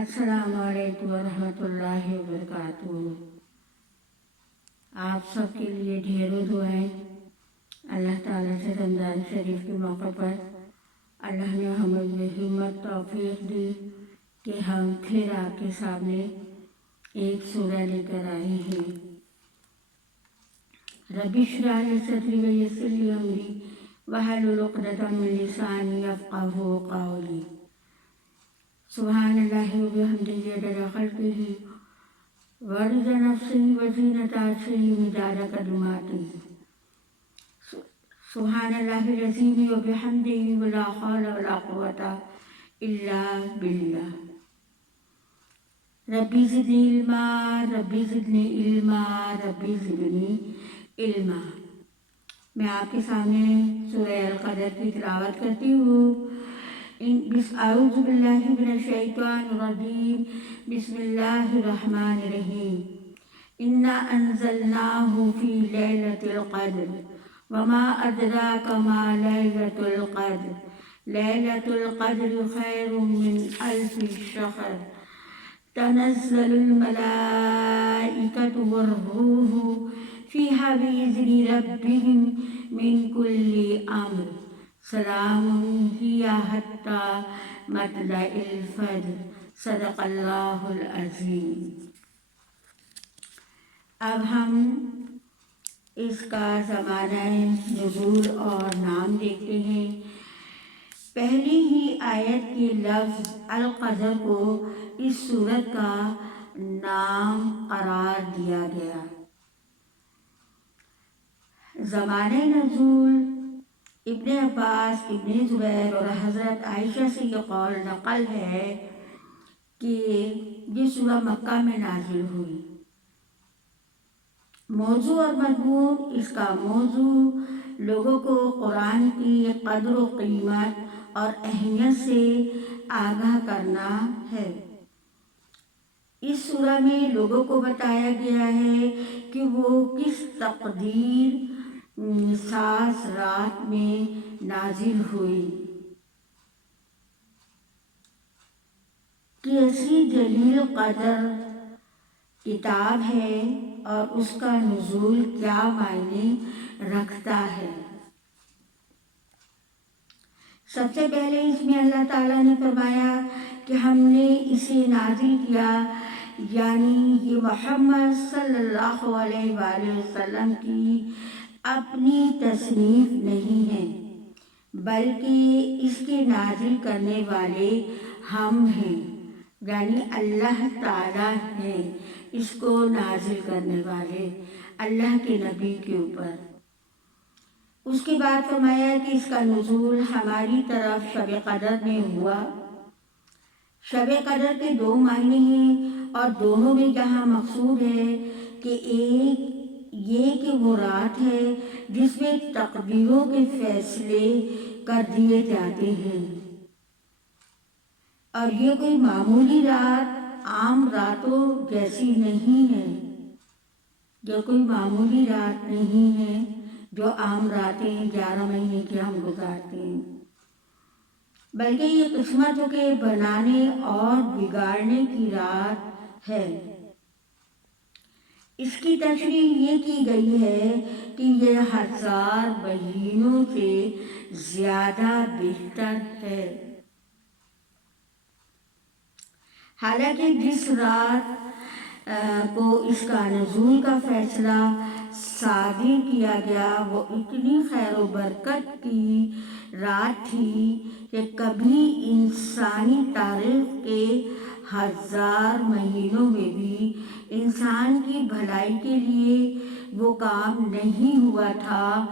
السلام علیکم ورحمۃ اللہ وبرکاتہ۔ آپ سب کے لیے ڈھیروں دعائیں۔ اللہ تعالیٰ سے رمضان شریف کے موقع پر اللہ نے ہمیں ہمت توفیق دی کہ ہم پھر آپ کے سامنے ایک سورہ لے کر آئے ہیں۔ رب اشرح لی صدری ویسر لی امری واحلل عقدۃ من لسانی یفقہوا قولی۔ سبحان اللہ وبحمدہ عدد خلقہ ورضا نفسہ وزینۃ عرشہ مداد کلماتہ۔ سبحان اللہ العظیم وبحمدہ ولا حول ولا قوۃ الا باللہ۔ ربی زدنی علما ربی زدنی علما ربی زدنی علما۔ میں آپ کے سامنے سورہ القدر کی تلاوت کرتی ہوں۔ اعوذ باللہ من الشیطان الرجیم، بسم اللہ الرحمن الرحیم۔ انا انزلناہ فی لیلۃ القدر وما ادراک ما لیلۃ القدر لیلۃ القدر خیر من الف شہر تنزل الملائکۃ والروح فیہا بإذن ربہم من کل امر سلام ہی حتی مطلع الفجر۔ صدق اللہ العظیم۔ اب ہم اس کا زمانہ نزول اور نام دیکھتے ہیں۔ پہلی ہی آیت کے لفظ القدر کو اس سورت کا نام قرار دیا گیا۔ زمانہ نزول ابن عباس، ابن زبیر اور حضرت عائشہ سے یہ قول نقل ہے کہ یہ سورہ مکہ میں نازل ہوئی۔ موضوع اور مضمون، اس کا موضوع لوگوں کو قرآن کی قدر و قیمت اور اہمیت سے آگاہ کرنا ہے۔ اس سورہ میں لوگوں کو بتایا گیا ہے کہ وہ کس تقدیر ساز رات میں نازل ہوئی۔ کیسی جلیل قدر کتاب ہے اور اس کا نزول کیا معنی رکھتا ہے۔ سب سے پہلے اس میں اللہ تعالیٰ نے فرمایا کہ ہم نے اسے نازل کیا، یعنی یہ محمد صلی اللہ علیہ وآلہ وسلم کی اپنی تصنیف نہیں ہے، بلکہ اس کے نازل کرنے والے ہم ہیں، یعنی اللہ تعالیٰ ہیں اس کو نازل کرنے والے اللہ کے نبی کے اوپر۔ اس کے بعد فرمایا کہ اس کا نزول ہماری طرف شب قدر میں ہوا۔ شب قدر کے دو معنی ہیں اور دونوں میں یہاں مقصود ہے کہ ایک یہ کہ وہ رات ہے جس میں تقدیروں کے فیصلے کر دیے جاتے ہیں، اور یہ کوئی معمولی رات عام راتوں جیسی نہیں ہے۔ یہ کوئی معمولی رات نہیں ہے جو عام راتیں 11 مہینے کی ہم گزارتے ہیں، بلکہ یہ قسمتوں کے بنانے اور بگاڑنے کی رات ہے۔ اس کی تشریح یہ کی گئی ہے کہ یہ 1000 مہینوں سے زیادہ بہتر ہے۔ حالانکہ جس رات کو اس کا نزول کا فیصلہ صادر کیا گیا وہ اتنی خیر و برکت کی رات تھی کہ کبھی انسانی تاریخ کے 1000 مہینوں میں بھی انسان کی بھلائی کے لیے وہ کام نہیں ہوا تھا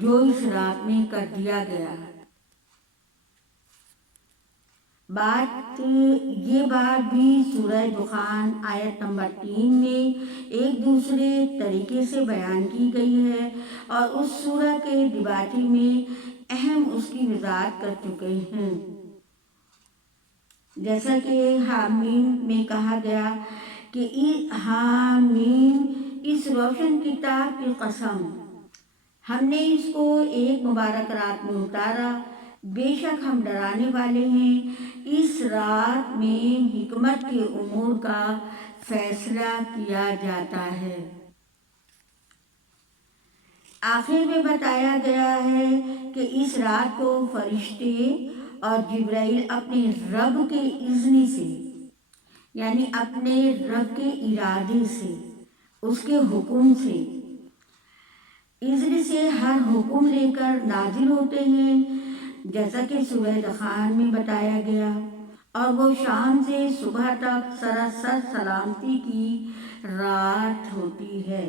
جو اس رات میں کر دیا گیا۔ یہ بات بھی سورہ دخان آیت نمبر 3 میں ایک دوسرے طریقے سے بیان کی گئی ہے، اور اس سورہ کے ڈباٹی میں اہم اس کی وضاحت کر چکے ہیں۔ جیسا کہ حامیم میں کہا گیا کہ حامیم اس روشن کتاب کی قسم، ہم نے اس کو ایک مبارک رات میں اتارا بے شک ہم ڈرانے والے ہیں، اس رات میں حکمت کے امور کا فیصلہ کیا جاتا ہے۔ آخر میں بتایا گیا ہے کہ اس رات کو فرشتے اور جبرائیل اپنے رب کے اذن سے، یعنی اپنے رب کے ارادے سے، اس کے حکم سے، اذن سے ہر حکم لے کر نازل ہوتے ہیں، جیسا کہ سورہ دخان میں بتایا گیا، اور وہ شام سے صبح تک سراسر سلامتی کی رات ہوتی ہے،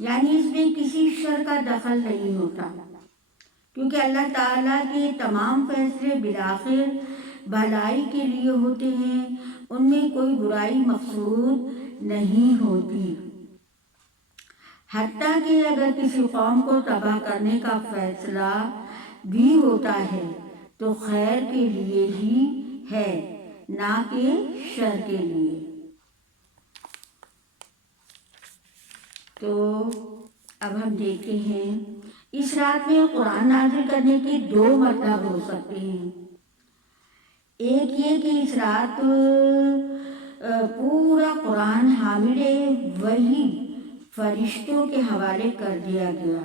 یعنی اس میں کسی شر کا دخل نہیں ہوتا، کیونکہ اللہ تعالیٰ کے تمام فیصلے بالآخر بھلائی کے لیے ہوتے ہیں، ان میں کوئی برائی مقصود نہیں ہوتی۔ حتیٰ کہ اگر کسی قوم کو تباہ کرنے کا فیصلہ بھی ہوتا ہے تو خیر کے لیے ہی ہے، نہ کہ شر کے لیے۔ تو اب ہم دیکھتے ہیں اس رات میں قرآن نازل کرنے کے دو مطلب ہو سکتے ہیں۔ ایک یہ کہ اس رات پورا قرآن حامل وحی فرشتوں کے حوالے کر دیا گیا۔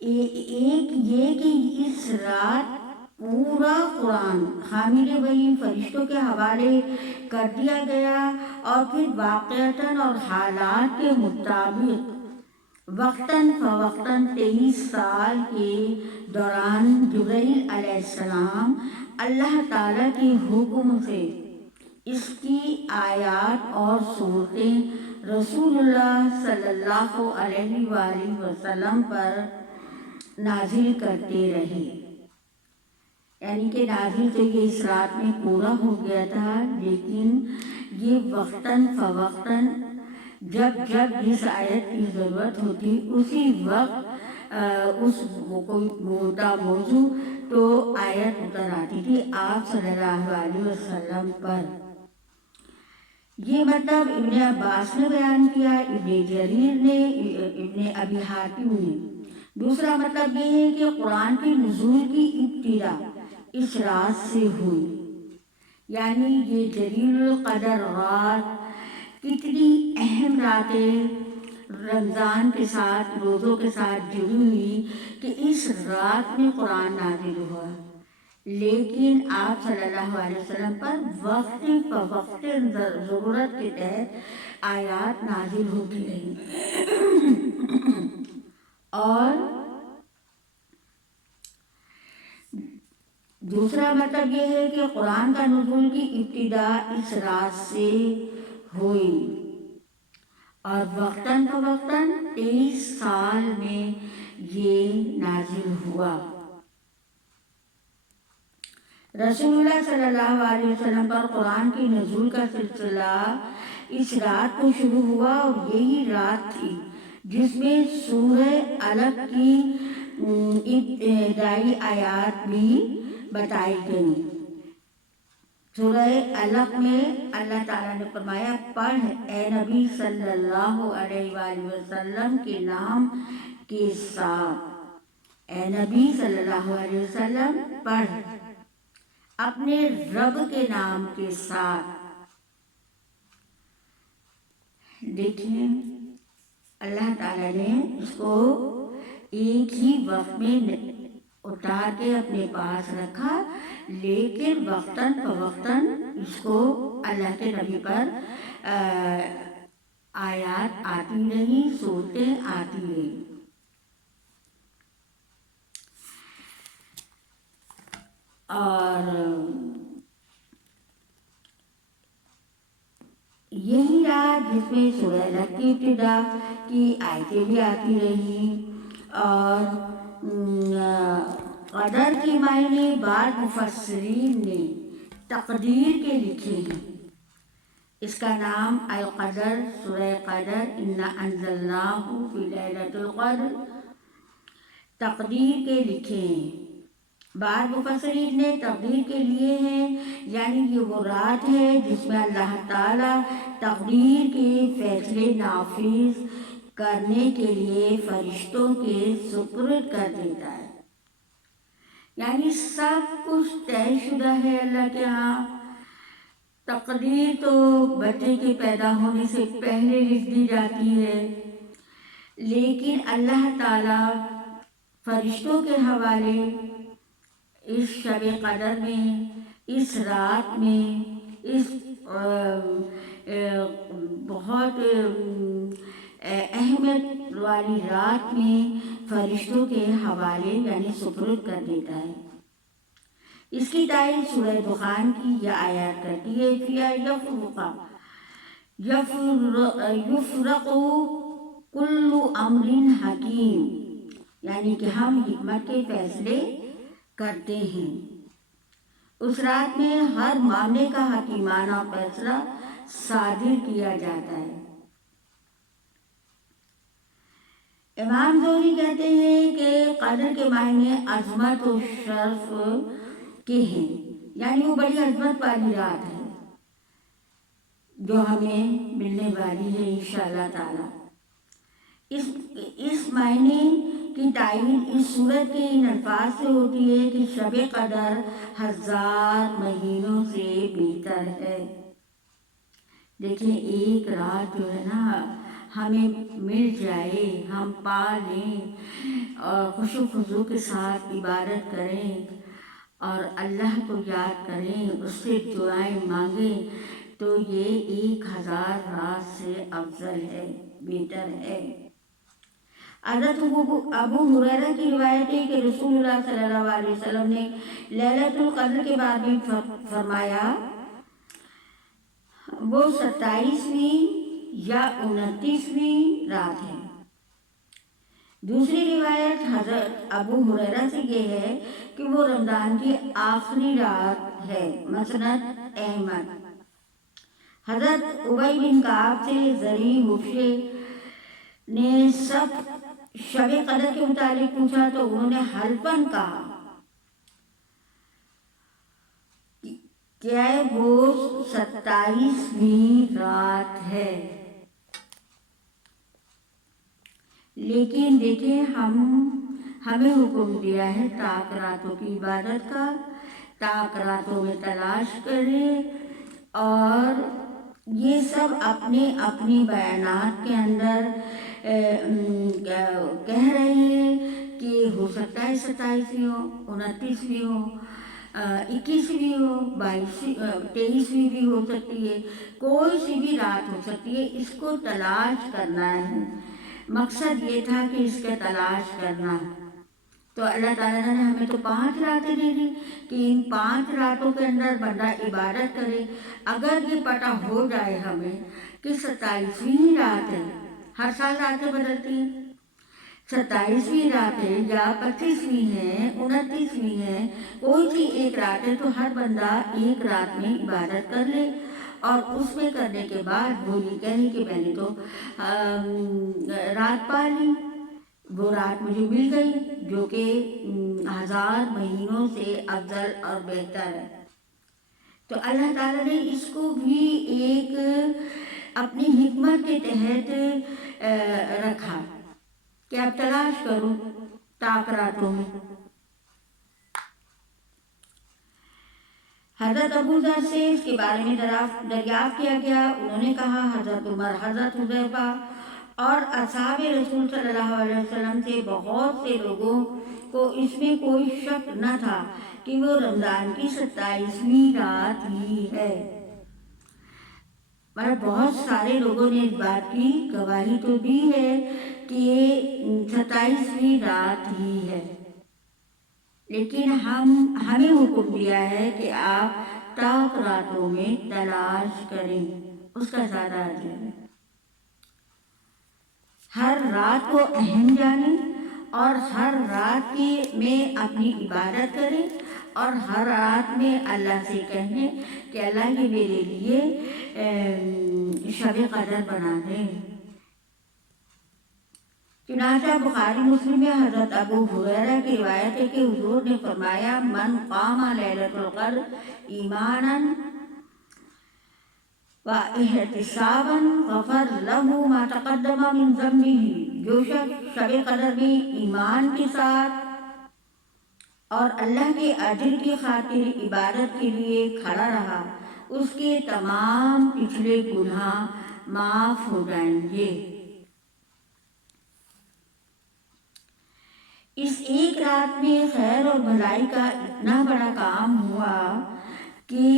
ایک یہ کہ اس رات پورا قرآن حامل وحی فرشتوں کے حوالے کر دیا گیا، اور پھر واقعتاً اور حالات کے مطابق وقتاً فوقتاً 23 سال کے دوران جبرائیل علیہ السلام اللہ تعالیٰ کے حکم سے اس کی آیات اور صورتیں رسول اللہ صلی اللہ علیہ وآلہ وسلم پر نازل کرتے رہے، یعنی کہ نازل تو یہ اس رات میں پورا ہو گیا تھا، لیکن یہ وقتاً فوقتاً جب جس آیت کی ضرورت ہوتی اسی وقت اس کوئی ہوتا موضوع تو آیت اتر آتی تھی آپ صلی اللہ علیہ وسلم پر۔ یہ مطلب ابن عباس نے بیان کیا، ابن جریر نے، ابن ابی حاتم نے۔ دوسرا مطلب یہ ہے کہ قرآن کے نزول کی ابتدا اس رات سے ہوئی، یعنی یہ جلیل القدر رات کتنی اہم راتیں رمضان کے ساتھ، روزوں کے ساتھ جڑی ہوئی کہ اس رات میں قرآن نازل ہوا، لیکن آپ صلی اللہ علیہ وسلم پر وقت فوقت ضرورت کے تحت آیات نازل ہوتی رہی۔ اور دوسرا مطلب یہ ہے کہ قرآن کا نزول کی ابتدا اس رات سے ہوئی، اور وقتاً فوقتاً 23 سال میں یہ نازل ہوا۔ رسول اللہ صلی اللہ علیہ وسلم پر قرآن کی نزول کا سلسلہ اس رات کو شروع ہوا، اور یہی رات تھی جس میں سورہ علق کی ابتدائی آیات بھی بتائی گئی۔ سورہ علق میں اللہ تعالیٰ نے فرمایا، پڑھ اے نبی صلی اللہ علیہ وآلہ وسلم کے نام کے ساتھ، اے نبی صلی اللہ علیہ وسلم پڑھ اپنے رب کے نام کے ساتھ۔ دیکھیں اللہ تعالیٰ نے اس کو ایک ہی وقت میں اتار کے اپنے پاس رکھا، لیکن وقتاً فوقتاً اس کو اللہ کے نبی پر آیات آتی رہی، صورتیں آتی رہی۔ اور یہی رات جس میں سورہ علق کی ابتدا کی آیتیں بھی آتی رہی، اور قدر کے معنی بعض مفسرین نے تقدیر کے لکھے ہیں۔ اس کا نام القدر، سورہ قدر، انا انزلناہ فی لیلۃ القدر، تقدیر کے لکھے ہیں۔ بعض مفسرین نے تقدیر کے لیے ہیں، یعنی یہ وہ رات ہے جس میں اللہ تعالیٰ تقدیر کے فیصلے نافذ کرنے کے لیے فرشتوں کے سپرد کر دیتا ہے. یعنی سب کچھ طے شدہ ہے اللہ کے ہاں. تقدیر تو بچے کے پیدا ہونے سے پہلے لکھ دی جاتی ہے، لیکن اللہ تعالیٰ فرشتوں کے حوالے اس شب قدر میں، اس رات میں، اس بہت اہمیت والی رات میں فرشتوں کے حوالے یعنی سپرد کر دیتا ہے. اس کی تائید سورہ دخان کی یہ آیات کرتی ہے، فِيهَا يُفْرَقُ كُلُّ أَمْرٍ حَكِيمٍ، یعنی کہ ہم حکمت کے فیصلے کرتے ہیں. اس رات میں ہر معاملے کا حکیمانہ فیصلہ صادر کیا جاتا ہے. امام زہری کہتے ہیں کہ قدر کے معنی عظمت و شرف کے ہیں، یعنی وہ بڑی عظمت والی رات ہے جو ہمیں ملنے والی ہے انشاءاللہ تعالی. اس معنی کی تعین اس سورت کے ان الفاظ سے ہوتی ہے کہ شب قدر 1000 مہینوں سے بہتر ہے. دیکھیں ایک رات جو ہے نا ہمیں مل جائے، ہم پا لیں اور خوش و خضوع کے ساتھ عبادت کریں اور اللہ کو یاد کریں، اس سے دعائیں مانگیں، تو یہ 1000 رات سے افضل ہے، بہتر ہے. حضرت ابو ہریرہ کی روایت ہے کہ رسول اللہ صلی اللہ علیہ وسلم نے لیلۃ القدر کے بارے میں فرمایا وہ 27ویں یا 29ویں رات ہے. دوسری روایت حضرت ابو ہریرہ سے یہ ہے کہ وہ رمضان کی آخری رات ہے. مسند احمد. حضرت ابی بن کعب سے زری حفشے نے سب شب قدر کے متعلق پوچھا تو انہوں نے حلفاً کہا کہ وہ 27ویں رات ہے. لیکن دیکھیں ہمیں حکم دیا ہے تاک راتوں کی عبادت کا، تاک راتوں میں تلاش کریں، اور یہ سب اپنے اپنی بیانات کے اندر کہہ رہے ہیں کہ ہو سکتا ہے 27ویں ہو، 29ویں ہو، 21ویں ہو، 23ویں بھی ہو سکتی ہے، کوئی سی بھی رات ہو سکتی ہے. اس کو تلاش کرنا ہے. مقصد یہ تھا کہ اس کا تلاش کرنا. تو اللہ تعالیٰ نے ہمیں تو 5 راتیں دے دی کہ ان 5 راتوں کے اندر بندہ عبادت کرے. اگر یہ پتہ ہو جائے ہمیں کہ 27ویں رات ہے، ہر سال راتیں بدلتی ہیں، 27ویں رات ہے یا 25ویں ہے، 29ویں ہے، کوئی سی ایک رات ہے، تو ہر بندہ ایک رات میں عبادت کر لے اور اس میں کرنے کے بعد وہ یہ کہے کہ میں نے تو رات پا لی، وہ رات مجھے مل گئی جو کہ 1000 مہینوں سے افضل اور بہتر ہے. تو اللہ تعالیٰ نے اس کو بھی ایک اپنی حکمت کے تحت رکھا کہ اب تلاش کرو تاک راتوں میں. حضرت ابو ذر سے اس کے بارے میں دریافت کیا گیا. انہوں نے کہا حضرت عمر، حضرت حذیفہ اور اصحاب رسول صلی اللہ علیہ وسلم سے بہت سے لوگوں کو اس میں کوئی شک نہ تھا کہ وہ رمضان کی 27ویں رات ہی ہے. بہت سارے لوگوں نے اس بات کی گواہی تو دی ہے کہ یہ 27ویں رات ہی ہے، لیکن ہمیں حکم دیا ہے کہ آپ تاک راتوں میں تلاش کریں، اس کا زیادہ اجر ہے. ہر رات کو اہم جانیں اور ہر رات میں اپنی عبادت کریں اور ہر رات میں اللہ سے کہیں کہ اللہ یہ میرے لیے شب قدر بنا دیں. چنانچہ بخاری مسلم میں حضرت ابو ہریرہ کی روایت ہے کہ حضور نے فرمایا من قام لیلۃ القدر ایمانا واحتساباً غفر له ما تقدم من ذنبه، جو شخص شب قدر میں ایمان کے ساتھ اور اللہ کے اجر کی خاطر عبادت کے لیے کھڑا رہا، اس کے تمام پچھلے گناہ معاف ہو جائیں گے۔ اس ایک رات میں خیر اور بھلائی کا اتنا بڑا کام ہوا کہ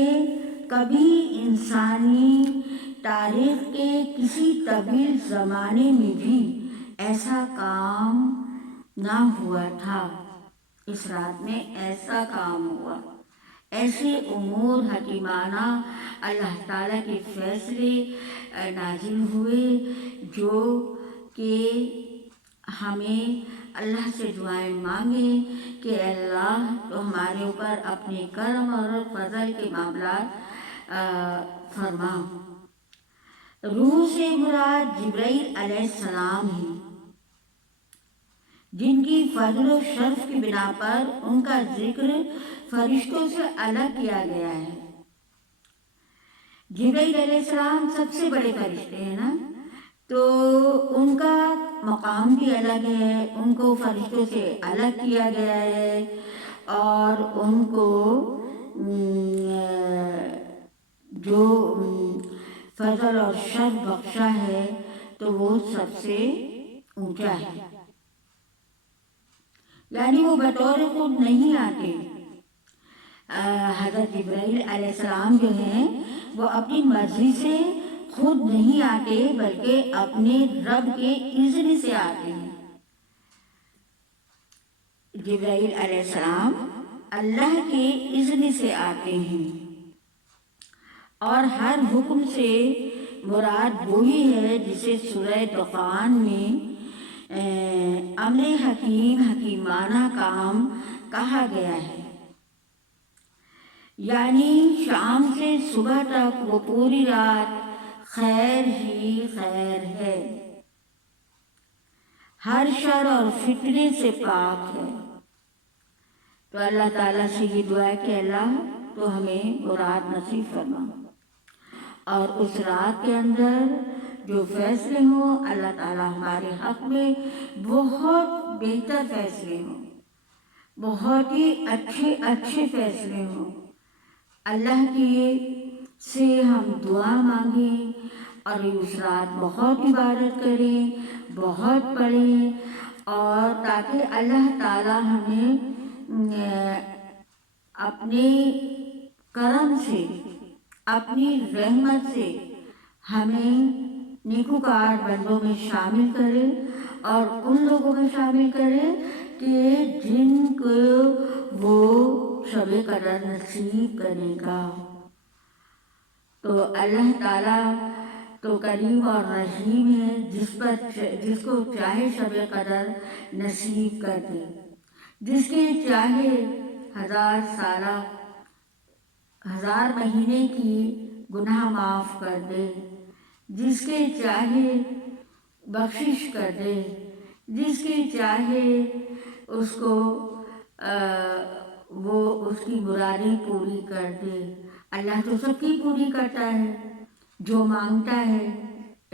کبھی انسانی تاریخ کے کسی طویل زمانے میں بھی ایسا کام نہ ہوا تھا۔ اس رات میں ایسا کام ہوا، ایسے امور حکیمانہ اللہ تعالیٰ کے فیصلے نازل ہوئے جو کہ ہمیں اللہ سے دعائیں مانگیں کہ اللہ تو ہمارے اوپر اپنے کرم اور فضل کے معاملات فرما۔ روح سے مراد جبرائیل علیہ السلام ہیں، جن کی فضل و شرف کی بنا پر ان کا ذکر فرشتوں سے الگ کیا گیا ہے۔ جبرائیل علیہ السلام سب سے بڑے فرشتے ہیں نا، تو ان کا مقام بھی الگ ہے، ان کو فرشتوں سے الگ کیا گیا ہے اور ان کو جو فضل اور شرف بخشا ہے تو وہ سب سے اونچا ہے، یعنی وہ بطور خود نہیں آتے۔ حضرت جبرائیل علیہ السلام جو ہیں وہ اپنی مرضی سے خود نہیں آتے بلکہ اپنے رب کے اذن سے آتے ہیں۔ جبرائیل علیہ السلام اللہ کے اذن سے آتے ہیں اور ہر حکم سے مراد وہی ہے جسے سورہ دخان میں امر حکیمانہ کام کہا گیا ہے، یعنی شام سے صبح تک وہ پوری رات خیر ہی خیر ہے، ہر شر اور فتنے سے پاک ہے۔ تو اللہ تعالیٰ سے یہ دعا ہے کہ اللہ تو ہمیں مراد نصیب فرما، اور اس رات کے اندر جو فیصلے ہوں اللہ تعالیٰ ہمارے حق میں بہت بہتر فیصلے ہوں، بہت ہی اچھے فیصلے ہوں۔ اللہ کی سے ہم دعا مانگیں اور اس رات بہت عبادت کریں، بہت پڑھیں، اور تاکہ اللہ تعالیٰ ہمیں اپنے کرم سے، اپنی رحمت سے ہمیں نیکوکار بندوں میں شامل کرے اور ان لوگوں میں شامل کرے کہ جن کو وہ شب قدر نصیب کرے گا۔ تو اللہ تعالیٰ تو کریم اور رحیم ہے، جس کو چاہے شب قدر نصیب کر دے، جس کے چاہے 1000 سالہ 1000 مہینے کی گناہ معاف کر دے، جس کے چاہے بخشش کر دے، جس کے چاہے اس کو وہ اس کی مرادیں پوری کر دے۔ اللہ تو سب کی پوری کرتا ہے، جو مانگتا ہے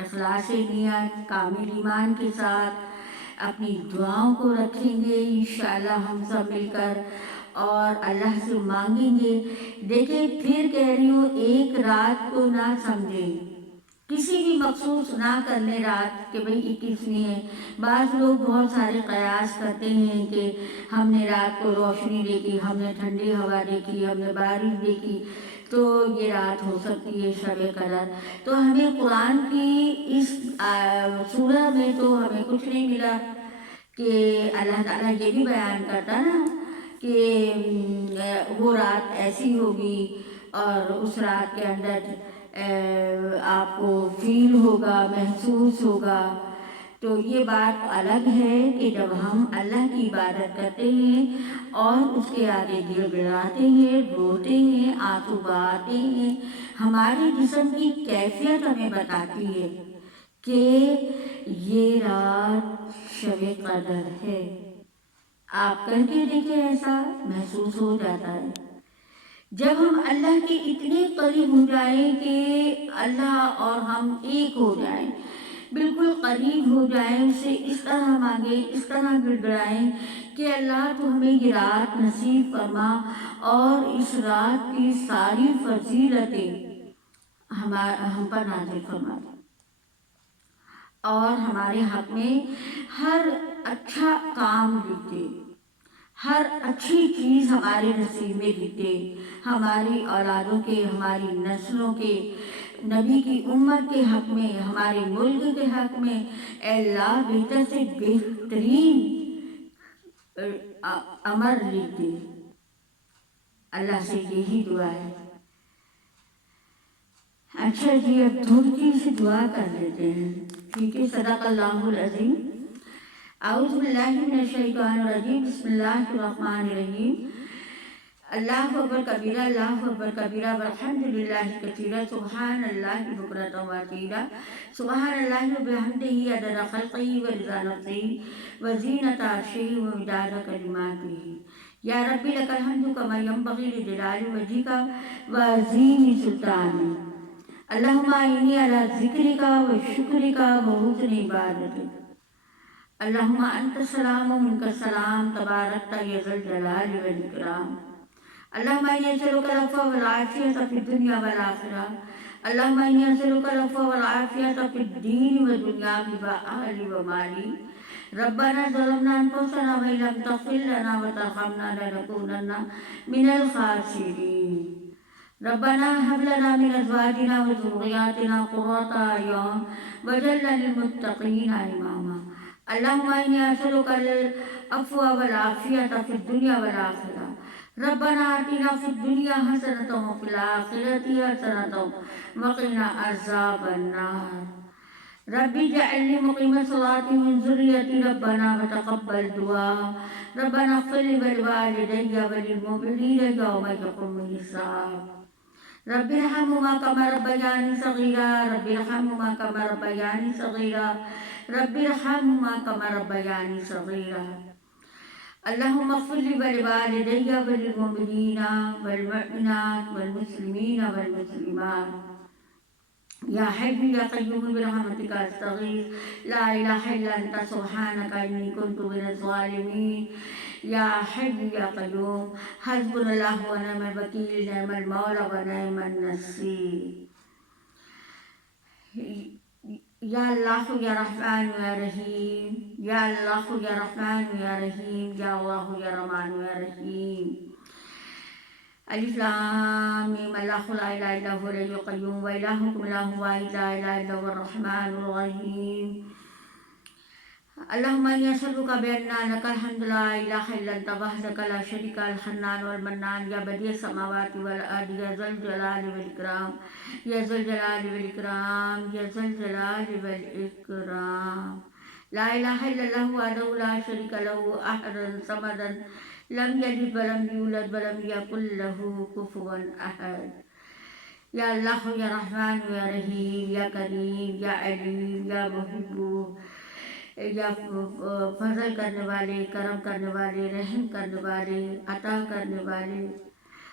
اخلاص نیت کامل ایمان کے ساتھ اپنی دعاؤں کو رکھیں گے انشاءاللہ ہم سب مل کر اور اللہ سے مانگیں گے۔ دیکھیں پھر کہہ رہی ہوں، ایک رات کو نہ سمجھیں، کسی بھی مخصوص نہ کرنے رات کہ بھئی 21ویں ہے۔ بعض لوگ بہت سارے قیاس کرتے ہیں کہ ہم نے رات کو روشنی دیکھی، ہم نے ٹھنڈی ہوا دیکھی، ہم نے بارش دیکھی تو یہ رات ہو سکتی ہے شب قدر۔ تو ہمیں قرآن کی اس سورہ میں تو ہمیں کچھ نہیں ملا کہ اللہ تعالیٰ یہ بھی بیان کرتا نا کہ وہ رات ایسی ہوگی اور اس رات کے اندر آپ کو فیل ہوگا، محسوس ہوگا۔ تو یہ بات الگ ہے کہ جب ہم اللہ کی عبادت کرتے ہیں اور اس کے آگے گڑ گڑاتے ہیں، روتے ہیں، آنسو بہاتے ہیں، ہمارے جسم کی کیفیت ہمیں بتاتی ہے کہ یہ رات شب قدر ہے۔ آپ کر کے دیکھیں، ایسا محسوس ہو جاتا ہے جب ہم اللہ کے اتنے قریب ہو جائیں کہ اللہ اور ہم ایک ہو جائیں، بالکل قریب ہو جائیں، اسے اس طرح مانگیں، اس طرح گڑ گڑائیں کہ اللہ تو ہمیں یہ رات نصیب فرما اور اس رات کی ساری فضیلتیں ہم پر نازل فرما دے اور ہمارے حق میں ہر اچھا کام لکھے، ہر اچھی چیز ہمارے نصیب میں لکھے، ہماری اولادوں کے، ہماری نسلوں کے، نبی کی امت کے حق میں، ہمارے ملک کے حق میں اے اللہ بہتر سے بہترین امر لکھ دے۔ اللہ سے یہی دعا ہے۔ اچھا جی، اب تھوڑی سی دعا کر لیتے ہیں، ٹھیک ہے؟ صدق اللہ العظیم۔ اعوذ باللہ من الشیطان الرجیم، بسم اللہ الرحمن الرحیم۔ اللہ اکبر کبیرہ، اللہ اکبر کبیرہ، والحمد للہ کثیرا، سبحان اللہ بکرۃ واصیلا، سبحان اللہ وبحمدہ عدد خلقہ ورضا نفسہ وزینۃ عرشہ ومداد کلماتہ۔ یا ربی لک الحمد کما ینبغی لجلال وجہک وعظیم سلطانک۔ اللہم اعنی علی ذکرک وشکرک وحسن عبادتک۔ اللہم انت السلام ومنک السلام، تبارکت یا ذا الجلال والاکرام۔ اللہم انی اسألک العفو والعافیۃ فی الدنیا والآخرہ۔ اللہم انی اسألک العفو والعافیۃ فی الدین والدنیا بآہلی ومالی۔ ربنا ظلمنا انفسنا وإن لم تغفر لنا وترحمنا لنکونن من الخاسرین۔ ربنا هب لنا من ازواجنا وذرياتنا قرة اعین واجعلنا للمتقین اماما۔ اللہم انی اسألک العفو والعافیۃ فی الدنیا والآخرہ۔ ربنا آتنا فی الدنیا حسنۃ وفی الآخرۃ حسنۃ وقنا عذاب النار۔ رب اجعلنی مقیم الصلاۃ ومن ذریتی، ربنا وتقبل دعاء۔ ربنا اغفر لی ولوالدی وللمؤمنین یوم یقوم الحساب۔ رب ارحمہما کما ربیانی صغیرا، رب ارحمہما کما ربیانی صغیرا، رب ارحمہما کما ربیانی صغیرا۔ اللہم اغفر لی ولوالدی وللمؤمنین والمؤمنات والمسلمین والمسلمات۔ یا حی یا قیوم برحمتک استغیث، لا الہ الا انت سبحانک انی کنت من الظالمین۔ یا حی یا قیوم، حسبنا اللہ ونعم الوکیل، نعم المولا ونعم النصیر۔ یا اللہ یا رحمان یا رحیم، یا اللہ یا رحمان یا رحیم، یا اللہ یا رحمان یا رحیم۔ الف لام میم، اللہ لا الہ الا هو الحی القیوم والہکم الہ واحد لا الہ الا هو الرحمن الرحیم۔ اللہم انی اسألک بأن لک الحمد لا الہ الا انت وحدک لا شریک لک الحنان والمنان، یا بدیع السماوات والارض، یا ذا الجلال والاکرام، یا ذا الجلال والاکرام، یا ذا الجلال والاکرام۔ لا الہ الا اللہ وحدہ لا شریک لہ احد الصمد لم یلد ولم یولد ولم یکن لہ کفوا احد۔ یا اللہ یا رحمان یا رحیم، یا کریم یا علیم، یا محب، یا فضل کرنے والے، کرم کرنے والے، رحم کرنے والے، عطا کرنے والے۔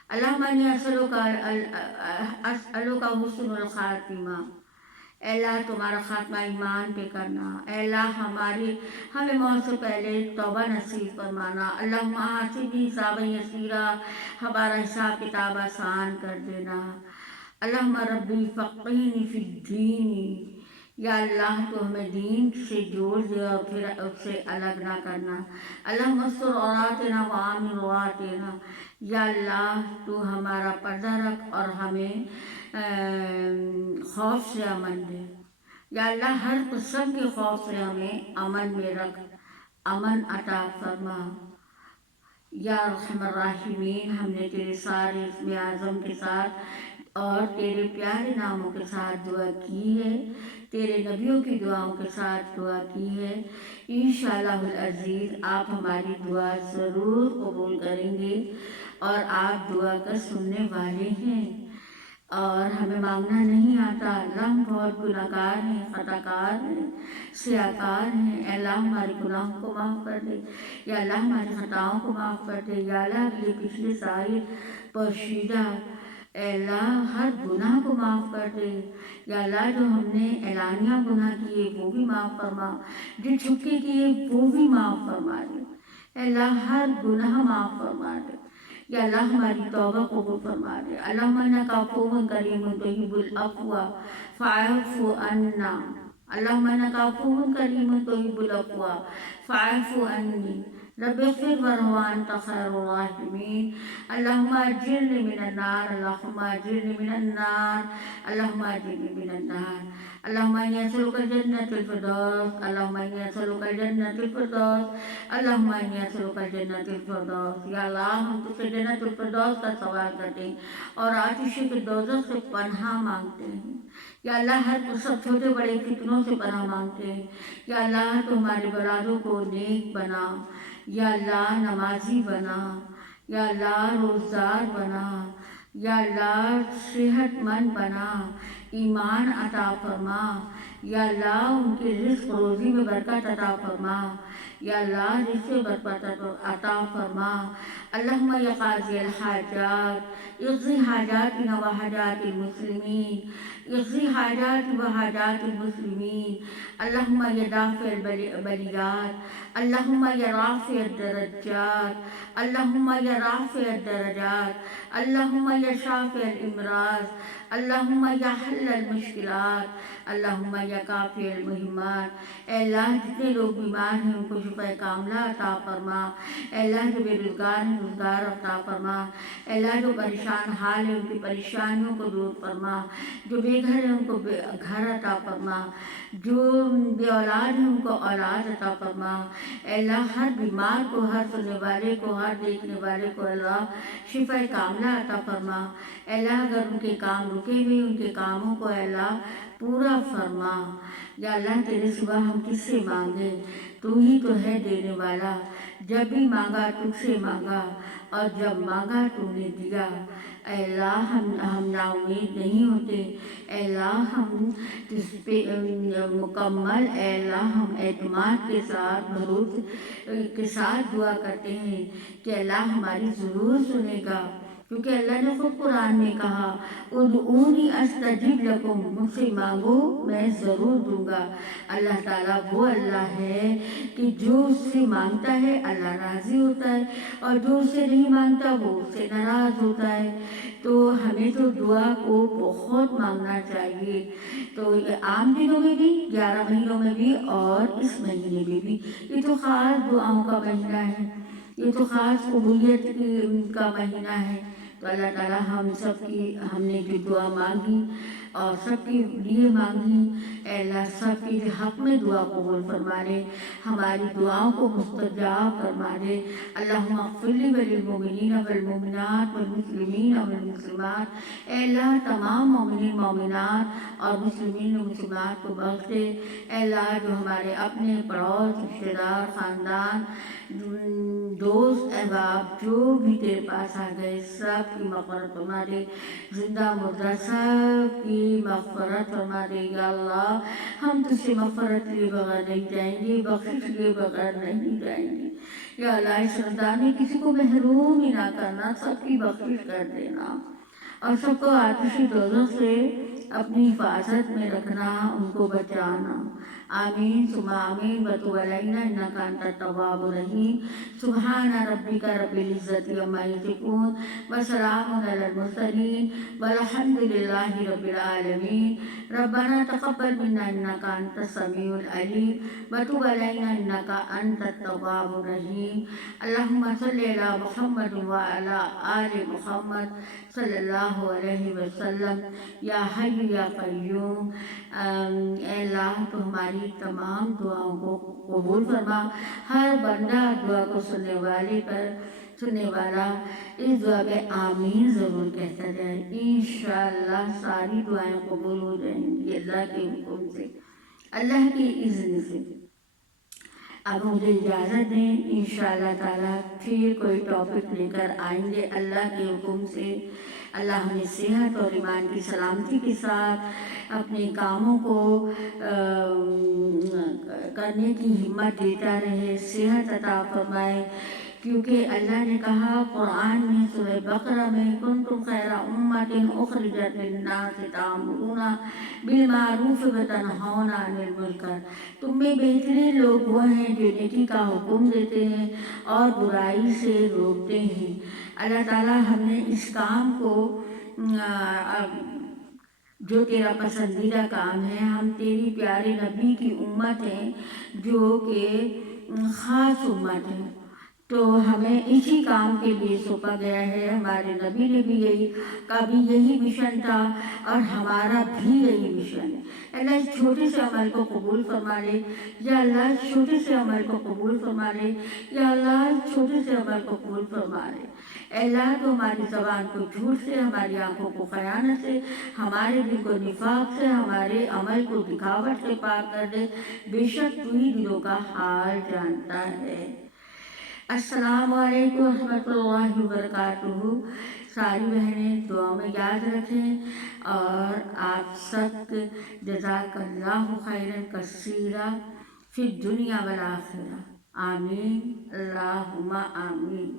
اللہم انی اسألک حسن الخاتمہ۔ اے اللہ تمہارا خاتمہ ایمان پہ کرنا۔ اے اللہ ہمیں موت سے پہلے توبہ نصیب فرمانا۔ اللہم حاسبنی حسابا یسیرا، ہمارا حساب کتاب آسان کر دینا۔ اللہم ربی فقہنی فی الدین، یا اللہ تو ہمیں دین سے جوڑ دے اور پھر اس سے الگ نہ کرنا۔ اللہم استر عوراتنا وآمن رواتنا، یا اللہ تو ہمارا پردہ رکھ اور ہمیں خوف سے امن دے۔ یا اللہ ہر قسم کے خوف سے ہمیں امن میں رکھ، امن عطا فرما۔ یا ارحم الراحمین، ہم نے تیرے سارے اسم اعظم کے ساتھ اور تیرے پیارے ناموں کے ساتھ دعا کی ہے، تیرے نبیوں کی دعاؤں کے ساتھ دعا کی ہے۔ انشاءاللہ العزیز آپ ہماری دعا ضرور قبول کریں گے اور آپ دعا کا سننے والے ہیں۔ اور ہمیں مانگنا نہیں آتا. اللہ ہم بہت گناہ گار ہیں، خطا کار ہیں، سیاہ کار ہیں. اے اللہ ہمارے گناہوں کو معاف کر دے، یا اللہ ہماری خطاؤں کو معاف کر دے. یا اللہ اگلے پچھلے سارے پوشیدہ اے اللہ ہر گناہ کو معاف کر دے. یا اللہ جو ہم نے اعلانیہ گناہ کیے وہ بھی معاف فرما، جو چھپے کیے وہ بھی معاف فرما دے. اے اللہ ہر گناہ معاف فرما دے. یا اللہ ہماری توبہ قبول فرما دے. اللہم انک عفو کریم تحب العفو فاعف عنا. اللہم انک عفو کریم تحب العفو فاعف عنی. رب اغفر وارحم وانت خیر الراحمین. اللہم اجرنی من النار، اللہم اجرنی من النار، اللہم اجرنی من النار. اللہم انی اسألک الجنۃ الفردوس، اللہم انی اسألک الجنۃ الفردوس، اللہم انی اسألک الجنۃ الفردوس. یا اللہ ہم تجھ سے جنت الفردوس کا سوال کرتے ہیں اور آتش دوزخ سے پناہ مانگتے ہیں. یا اللہ ہر سب چھوٹے بڑے فتنوں سے پناہ مانگتے ہیں. یا اللہ تو ہمارے اولادوں کو نیک بنا، یا اللہ نمازی بنا، یا اللہ روزدار بنا، یا اللہ صحت مند بنا، ایمان عطا فرما. یا اللہ ان کے رزق روزی میں برکت عطا فرما. یا اللہ رزق میں برکت عطا فرما. اللہم یا قاضی الحاجات اقضی حاجاتنا و حاجات المسلمین، اقضی حاجات و حاجات المسلمین. اللہم یا دافع البلیات، اللہم یا رافع الدرجات، اللہم یا رافع الدرجات، اللہم یا شافع الامراض، اللہم یا حل المشکلات، اللہم یا کافی المہمات. اے اللہ جتنے لوگ بیمار ہیں ان کو شفا کاملہ عطا فرما. اے اللہ جو بے روزگار ہیں روزگار عطا فرما. اے اللہ جو پریشان حال ہیں ان کی پریشانیوں کو دور فرما. جو بے گھر ہیں ان کو گھر عطا فرما. جو بے اولاد ہیں ان کو اولاد عطا فرما. اے اللہ ہر بیمار کو، ہر سننے والے کو، ہر دیکھنے والے کو اللہ شفا کاملہ عطا فرما. اے اللہ اگر ان کے کام رکے ہوئے ان کے کاموں کو اے اللہ پورا فرما. یا اللہ تیرے سوا ہم کس سے مانگے، تو ہی تو ہے دینے والا. جب بھی مانگا تجھ سے مانگا اور جب مانگا تو نے دیا. اے اللہ ہم نا امید نہیں ہوتے. اے اللہ ہم تجھ پہ مکمل اے اللہ ہم اعتماد کے ساتھ بھروسے کے ساتھ دعا کرتے ہیں کہ اللہ ہماری ضرور سنے گا. کیونکہ اللہ نے خود قرآن میں کہا ادعونی استجب لکم، مجھ سے مانگو میں ضرور دوں گا. اللہ تعالیٰ وہ اللہ ہے کہ جو اس سے مانگتا ہے اللہ راضی ہوتا ہے، اور جو اس سے نہیں مانگتا وہ اس سے ناراض ہوتا ہے. تو ہمیں تو دعا کو بہت مانگنا چاہیے. تو عام دنوں میں بھی، 11 مہینوں میں بھی اور اس مہینے میں بھی. یہ تو خاص دعاؤں کا مہینہ ہے، یہ تو خاص قبولیت کا مہینہ ہے. تو اللہ تعالیٰ ہم نے جو دعا مانگی اور سب کے لیے مانگی، اے اللہ سب کے حق میں دعا قبول فرما لے، ہماری دعاؤں کو مستجاب فرما دے. اللہم اغفر لی وللمؤمنین والمؤمنات والمسلمین والمسلمات. اے اللہ تمام مومنین مومنات اور مسلمین و مسلمات کو بخش دے. اے اللہ جو ہمارے اپنے پڑوس رشتہ دار خاندان دوست احباب جو بھی تیرے پاس آ گئے سب کی مغفرت فرما دے. زندہ مردہ سب کی مغفرت فرما دے. یا اللہ ہم تجھ سے مغفرت لیے بغیر نہیں جائیں گے، بخشش لیے بغیر نہیں جائیں گے. یا اللہ اس رمضان میں کسی کو محروم ہی نہ کرنا، سب کی بخشش کر دینا اور سب کو آتش دوزخ سے اپنی حفاظت میں رکھنا، ان کو بچانا. آمین ثم آمین. وتب علینا انک انت التواب الرحیم. سبحان ربک رب العزۃ عما یصفون وسلام علی المرسلین والحمد للہ رب العالمین. ربنا تقبل منا انک انت السمیع العلیم وتب علینا انک انت التواب الرحیم. اللہم صلی علی محمد وعلی آل محمد صلی اللہ علیہ وسلم. یا حی یا قیوم. اے اللہ تو ہماری تمام دعاؤں کو قبول فرما. ہر بندہ دعا کو سننے والا اس دعا پہ آمین ضرور کہتا جائے. انشاءاللہ ساری دعائیں قبول ہو جائیں گی اللہ کے حکم سے، اللہ کی اذن سے. اب مجھے اجازت دیں، انشاءاللہ تعالیٰ پھر کوئی ٹاپک لے کر آئیں گے اللہ کے حکم سے۔ اللہ ہمیں صحت اور ایمان کی سلامتی کے ساتھ اپنے کاموں کو کرنے کی ہمت دیتا رہے، صحت عطا فرمائے، کیونکہ اللہ نے کہا قرآن میں سورہ بقرہ میں کنتم خیر امۃ اخرجت للناس تأمرون بالمعروف وتنہون عن المنکر، تم میں بہترین لوگ وہ ہیں جو نیکی کا حکم دیتے ہیں اور برائی سے روکتے ہیں۔ اللہ تعالیٰ ہم نے اس کام کو جو تیرا پسندیدہ کام ہے، ہم تیری پیارے نبی کی امت ہیں جو کہ خاص امت ہے، تو ہمیں اسی کام کے لیے سونپا گیا ہے۔ ہمارے نبی نے بھی یہی مشن تھا اور ہمارا بھی یہی مشن ہے۔ اللہ اس چھوٹے سے عمل کو قبول فرما لے، یا اللہ اس چھوٹے سے عمل کو قبول فرما لے، یا اللہ اس چھوٹے سے عمل کو قبول فرما لے۔ اے اللہ تو ہماری زبان کو جھوٹ سے، ہماری آنکھوں کو خیانت سے، ہمارے دل کو نفاق سے، ہمارے عمل کو دکھاوٹ سے پاک کر دے، بے شک تو ہی دلوں کا حال جانتا ہے۔ السلام علیکم ورحمۃ اللہ وبرکاتہ۔ ساری بہنیں دعا میں یاد رکھیں، اور آپ سب جزاک اللہ خیرا کثیرا فی الدنیا والآخرہ، آمین اللہم آمین۔